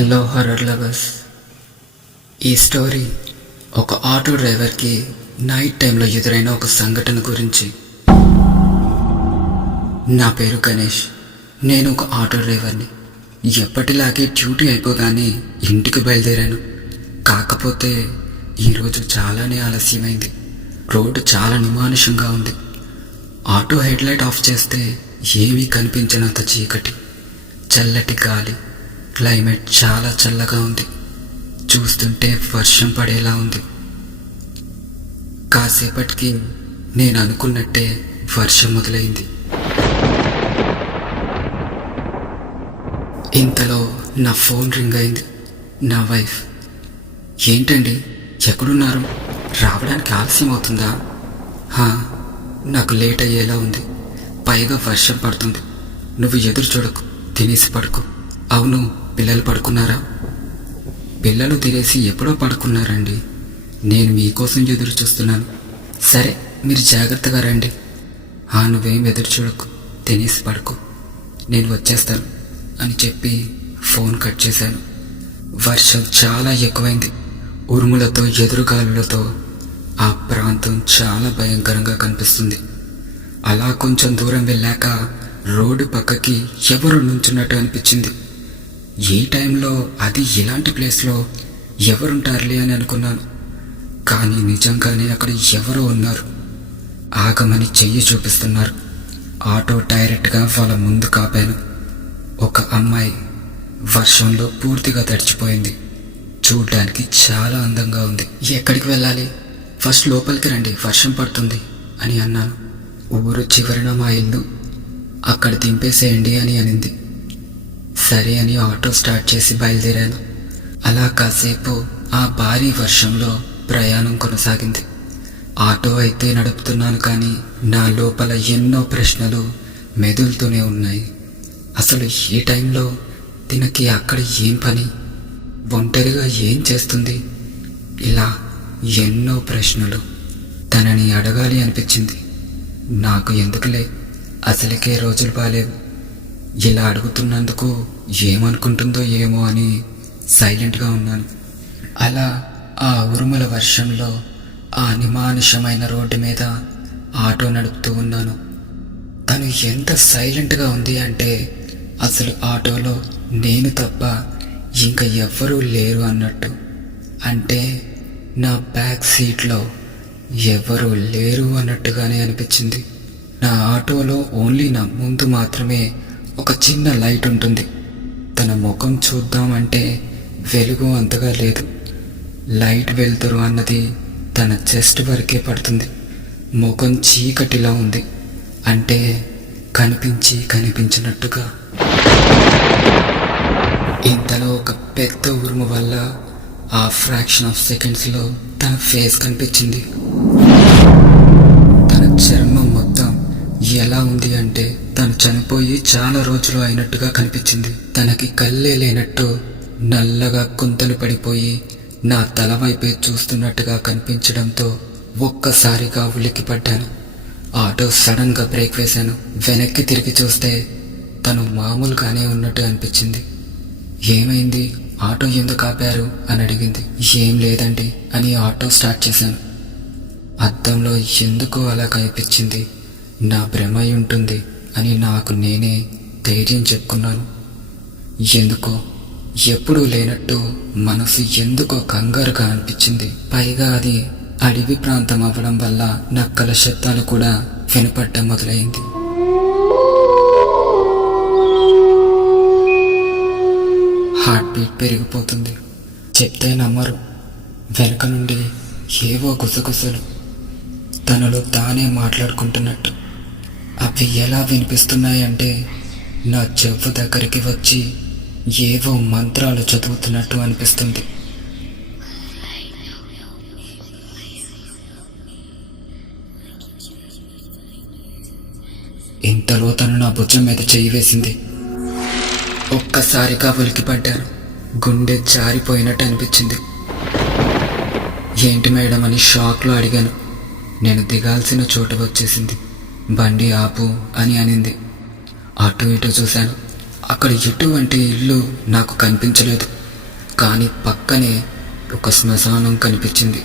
Hello horror lovers. ఈ story ఒక auto డ్రైవర్కి నైట్ టైంలో ఎదురైన ఒక సంఘటన గురించి. నా పేరు గణేష్. నేను ఒక ఆటో డ్రైవర్ని. ఎప్పటిలాగే డ్యూటీ అయిపోగానే ఇంటికి బయలుదేరాను. కాకపోతే ఈరోజు చాలానే ఆలస్యమైంది. రోడ్డు చాలా నిమానుషంగా ఉంది. ఆటో హెడ్లైట్ ఆఫ్ చేస్తే ఏమీ కనిపించనంత చీకటి, చల్లటి గాలి. క్లైమేట్ చాలా చల్లగా ఉంది. చూస్తుంటే వర్షం పడేలా ఉంది. కాసేపటికి నేను అనుకున్నట్టే వర్షం మొదలైంది. ఇంతలో నా ఫోన్ రింగ్ అయింది. నా వైఫ్, ఏంటండి ఎక్కడున్నారు? రావడానికి ఆలస్యం అవుతుందా? నాకు లేట్ అయ్యేలా ఉంది. పైగా వర్షం పడుతుంది. నువ్వు ఎదురు చూడకు, తినేసి పడుకో. అవును, పిల్లలు పడుకున్నారా? పిల్లలు తినేసి ఎప్పుడో పడుకున్నారండి. నేను మీకోసం ఎదురు చూస్తున్నాను. సరే, మీరు జాగ్రత్తగా రండి. నువ్వేం ఎదురు చూడకు, తినేసి పడుకో, నేను వచ్చేస్తాను అని చెప్పి ఫోన్ కట్ చేశాను. వర్షం చాలా ఎక్కువైంది. ఉరుములతో ఎదురుగాలులతో ఆ ప్రాంతం చాలా భయంకరంగా కనిపిస్తుంది. అలా కొంచెం దూరం వెళ్ళాక రోడ్డు పక్కకి ఎవరు నుంచున్నట్టు అనిపించింది. ఈ టైంలో అది ఇలాంటి ప్లేస్లో ఎవరుంటారులే అని అనుకున్నాను. కానీ నిజంగానే అక్కడ ఎవరో ఉన్నారు. ఆగమని చెయ్యి చూపిస్తున్నారు. ఆటో డైరెక్ట్గా వాళ్ళ ముందు కాపాను. ఒక అమ్మాయి వర్షంలో పూర్తిగా తడిచిపోయింది. చూడ్డానికి చాలా అందంగా ఉంది. ఎక్కడికి వెళ్ళాలి? ఫస్ట్ లోపలికి రండి, వర్షం పడుతుంది అని అన్నాను. ఊరు చివరన మా ఇల్లు, అక్కడ దింపేసేయండి అని అనింది. సరే అని ఆటో స్టార్ట్ చేసి బయలుదేరాను. అలా కాసేపు ఆ భారీ వర్షంలో ప్రయాణం కొనసాగింది. ఆటో అయితే నడుపుతున్నాను, కానీ నా లోపల ఎన్నో ప్రశ్నలు మెదులుతూనే ఉన్నాయి. అసలు ఈ టైంలో తినకి అక్కడ ఏం పని? ఒంటరిగా ఏం చేస్తుంది? ఇలా ఎన్నో ప్రశ్నలు. తనని అడగాలి అనిపించింది. నాకు ఎందుకులే, అసలుకే రోజులు బాలేవు. ఇలా అడుగుతున్నందుకు ఏమనుకుంటుందో ఏమో అని సైలెంట్గా ఉన్నాను. అలా ఆ ఉరుముల వర్షంలో ఆ నిమానుషమైన రోడ్డు మీద ఆటో నడుపుతూ ఉన్నాను. తను ఎంత సైలెంట్గా ఉంది అంటే అసలు ఆటోలో నేను తప్ప ఇంకా ఎవ్వరూ లేరు అన్నట్టు. అంటే నా బ్యాక్ సీట్లో ఎవరూ లేరు అన్నట్టుగానే అనిపించింది. నా ఆటోలో ఓన్లీ నా ముందు మాత్రమే ఒక చిన్న లైట్ ఉంటుంది. తన ముఖం చూద్దామంటే వెలుగు అంతగా లేదు. లైట్ వెలుతురు అన్నది తన చెస్ట్ వరకే పడుతుంది. ముఖం చీకటిలా ఉంది, అంటే కనిపించినట్టుగా. ఇంతలో ఒక పెద్ద ఉరుము వల్ల ఆ ఫ్రాక్షన్ ఆఫ్ సెకండ్స్లో తన ఫేస్ కనిపించింది. తన చర్మం మొత్తం ఎలా ఉంది అంటే తను చనిపోయి చాలా రోజులు అయినట్టుగా కనిపించింది. తనకి కళ్ళే లేనట్టు నల్లగా కుంతలు పడిపోయి నా తల వైపే చూస్తున్నట్టుగా కనిపించడంతో ఒక్కసారిగా ఉలిక్కిపడ్డాను. ఆటో సడన్గా బ్రేక్ వేశాను. వెనక్కి తిరిగి చూస్తే తను మామూలుగానే ఉన్నట్టు అనిపించింది. ఏమైంది, ఆటో ఎందుకు ఆపారు అని అడిగింది. ఏం లేదండి అని ఆటో స్టార్ట్ చేశాను. అద్దంలో ఎందుకో అలా కనిపించింది. నా భ్రమ ఉంటుంది అని నాకు నేనే ధైర్యం చెప్పుకున్నాను. ఎందుకో ఎప్పుడూ లేనట్టు మనసు ఎందుకో కంగారుగా అనిపించింది. పైగా అది అడవి ప్రాంతం అవ్వడం వల్ల నక్కల శబ్దాలు కూడా వినపడటం మొదలైంది. హార్ట్ బీట్ పెరిగిపోతుంది. చెప్తే నమ్మరు. వెనక నుండి ఏవో గుసగుసలు తనలో తానే మాట్లాడుకుంటున్నట్టు. అవి ఎలా వినిపిస్తున్నాయంటే నా చెవు దగ్గరికి వచ్చి ఏవో మంత్రాలు చదువుతున్నట్టు అనిపిస్తుంది. ఇంతలో తను నా భుజం మీద చెయ్యి వేసింది. ఒక్కసారిగా ఉలికిపడ్డాను. గుండె జారిపోయినట్టు అనిపించింది. ఏంటి మేడం అని షాక్లో అడిగాను. నేను దిగాల్సిన చోటు వచ్చేసింది, బండి ఆపు అని అనింది. అటు ఇటు చూశాను. అక్కడ ఎటువంటి ఇల్లు నాకు కనిపించలేదు. కానీ పక్కనే ఒక శ్మశానం కనిపించింది.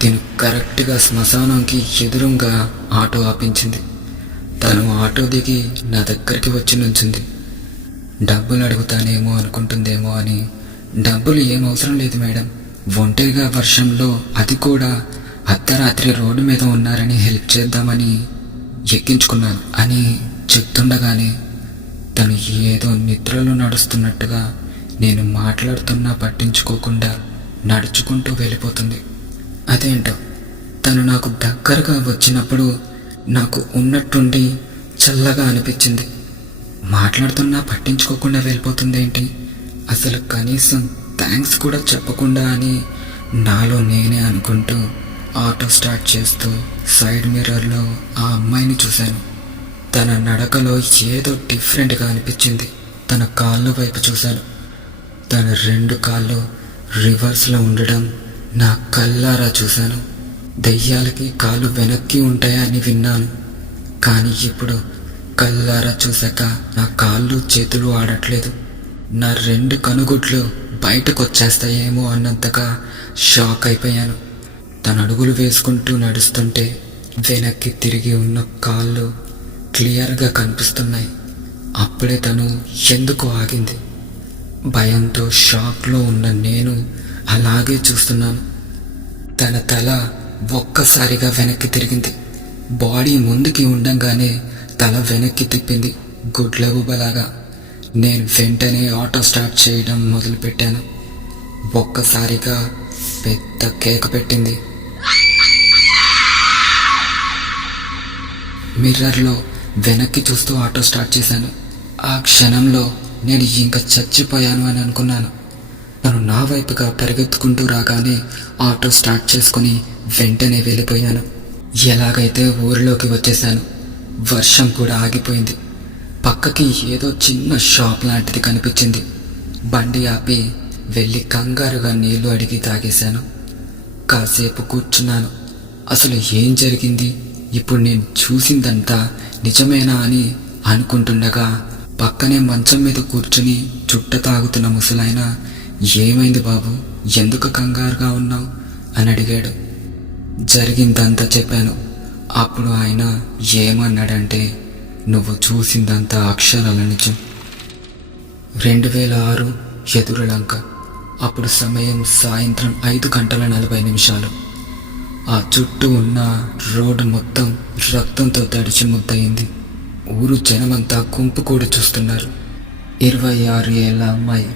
తిను కరెక్ట్గా శ్మశానంకి ఎదురుగా ఆటో ఆపించింది. తను ఆటో దిగి నా దగ్గరికి వచ్చి నుంచింది. డబ్బులు అడుగుతానేమో అనుకుంటుందేమో అని, డబ్బులు ఏం అవసరం లేదు మేడం, ఒంటరిగా వర్షంలో, అది కూడా అర్ధరాత్రి రోడ్డు మీద ఉన్నారని హెల్ప్ చేద్దామని ఎక్కించుకున్నాను అని చెప్తుండగానే తను ఏదో నిద్రలో నడుస్తున్నట్టుగా నేను మాట్లాడుతున్నా పట్టించుకోకుండా నడుచుకుంటూ వెళ్ళిపోతుంది. అదేంటో తను నాకు దగ్గరగా వచ్చినప్పుడు నాకు ఉన్నట్టుండి చల్లగా అనిపించింది. మాట్లాడుతున్నా పట్టించుకోకుండా వెళ్ళిపోతుందేంటి, అసలు కనీసం థ్యాంక్స్ కూడా చెప్పకుండా అని నాలో నేనే అనుకుంటూ ఆటో స్టార్ట్ చేస్తూ సైడ్ మిర్రర్లో ఆ అమ్మాయిని చూశాను. తన నడకలో ఏదో డిఫరెంట్గా అనిపించింది. తన కాళ్ళ వైపు చూశాను. తన 2 కాళ్ళు రివర్స్లో ఉండడం నా కళ్ళారా చూశాను. దయ్యాలకి కాళ్ళు వెనక్కి ఉంటాయా అని విన్నాను, కానీ ఇప్పుడు కళ్ళారా చూశాక నా కాళ్ళు చేతులు ఆడట్లేదు. నా 2 కనుగుడ్లు బయటకు వచ్చేస్తాయేమో అన్నంతగా షాక్ అయిపోయాను. తన అడుగులు వేసుకుంటూ నడుస్తుంటే వెనక్కి తిరిగి ఉన్న కాళ్ళు క్లియర్గా కనిపిస్తున్నాయి. అప్పుడే తను ఎందుకు ఆగింది. భయంతో షాక్లో ఉన్న నేను అలాగే చూస్తున్నాను. తన తల ఒక్కసారిగా వెనక్కి తిరిగింది. బాడీ ముందుకి ఉండంగానే తల వెనక్కి తిప్పింది గుడ్లగుబలాగా. నేను వెంటనే ఆటో స్టార్ట్ చేయడం మొదలుపెట్టాను. ఒక్కసారిగా పెద్ద కేక పెట్టింది. మిర్రర్లో వెనక్కి చూస్తూ ఆటో స్టార్ట్ చేశాను. ఆ క్షణంలో నేను ఇంకా చచ్చిపోయాను అని అనుకున్నాను. తను నా వైపుగా పరిగెత్తుకుంటూ రాగానే ఆటో స్టార్ట్ చేసుకుని వెంటనే వెళ్ళిపోయాను. ఎలాగైతే ఊరిలోకి వచ్చేసాను. వర్షం కూడా ఆగిపోయింది. పక్కకి ఏదో చిన్న షాప్ లాంటిది కనిపించింది. బండి ఆపి వెళ్ళి కంగారుగా నీళ్లు అడిగి తాగేశాను. కాసేపు కూర్చున్నాను. అసలు ఏం జరిగింది, ఇప్పుడు నేను చూసిందంతా నిజమేనా అని అనుకుంటుండగా పక్కనే మంచం మీద కూర్చుని చుట్ట తాగుతున్న ముసలాయన, ఏమైంది బాబు, ఎందుకు కంగారుగా ఉన్నావు అని అడిగాడు. జరిగిందంతా చెప్పాను. అప్పుడు ఆయన ఏమన్నాడంటే, నువ్వు చూసిందంతా అక్షరాల నిజం. 2006 ఎదురులంక. అప్పుడు సమయం సాయంత్రం 5:40 ఆ చుట్టూ ఉన్న రోడ్డు మొత్తం రక్తంతో తడిచి ముద్దయింది. ఊరు జనమంతా గుంపు కూడా చూస్తున్నారు. 26 ఏళ్ల అమ్మాయి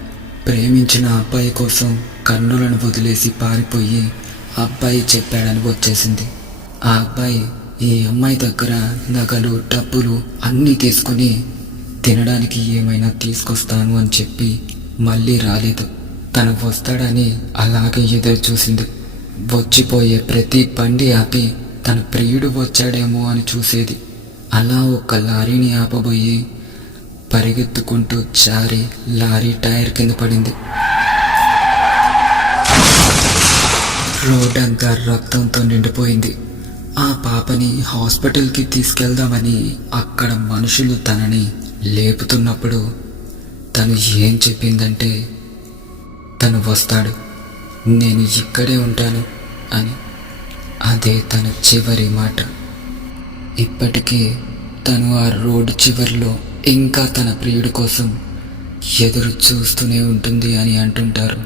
ప్రేమించిన అబ్బాయి కోసం కన్నులను వదిలేసి పారిపోయి అబ్బాయి చెప్పాడని వచ్చేసింది. ఆ అబ్బాయి ఈ అమ్మాయి దగ్గర నగలు, డబ్బులు అన్నీ తీసుకుని తినడానికి ఏమైనా తీసుకొస్తాను అని చెప్పి మళ్ళీ రాలేదు. తను వస్తాడని అలాగే ఎదురు చూసింది. వచ్చిపోయే ప్రతి బండి ఆపి తన ప్రియుడు వచ్చాడేమో అని చూసేది. అలా ఒక లారీని ఆపబోయి పరిగెత్తుకుంటూ జారి లారీ టైర్ కింద పడింది. రోడ్డంతా రక్తంతో నిండిపోయింది. ఆ పాపని హాస్పిటల్కి తీసుకెళ్దామని అక్కడ మనుషులు తనని లేపుతున్నప్పుడు తను ఏం చెప్పిందంటే, తను వస్తాడు, నేను ఇక్కడే ఉంటాను అని. అదే తన చివరి మాట. ఇప్పటికీ తను ఆ రోడ్డు చివరిలో ఇంకా తన ప్రియుడి కోసం ఎదురు చూస్తూనే ఉంటుంది అని అంటుంటారు.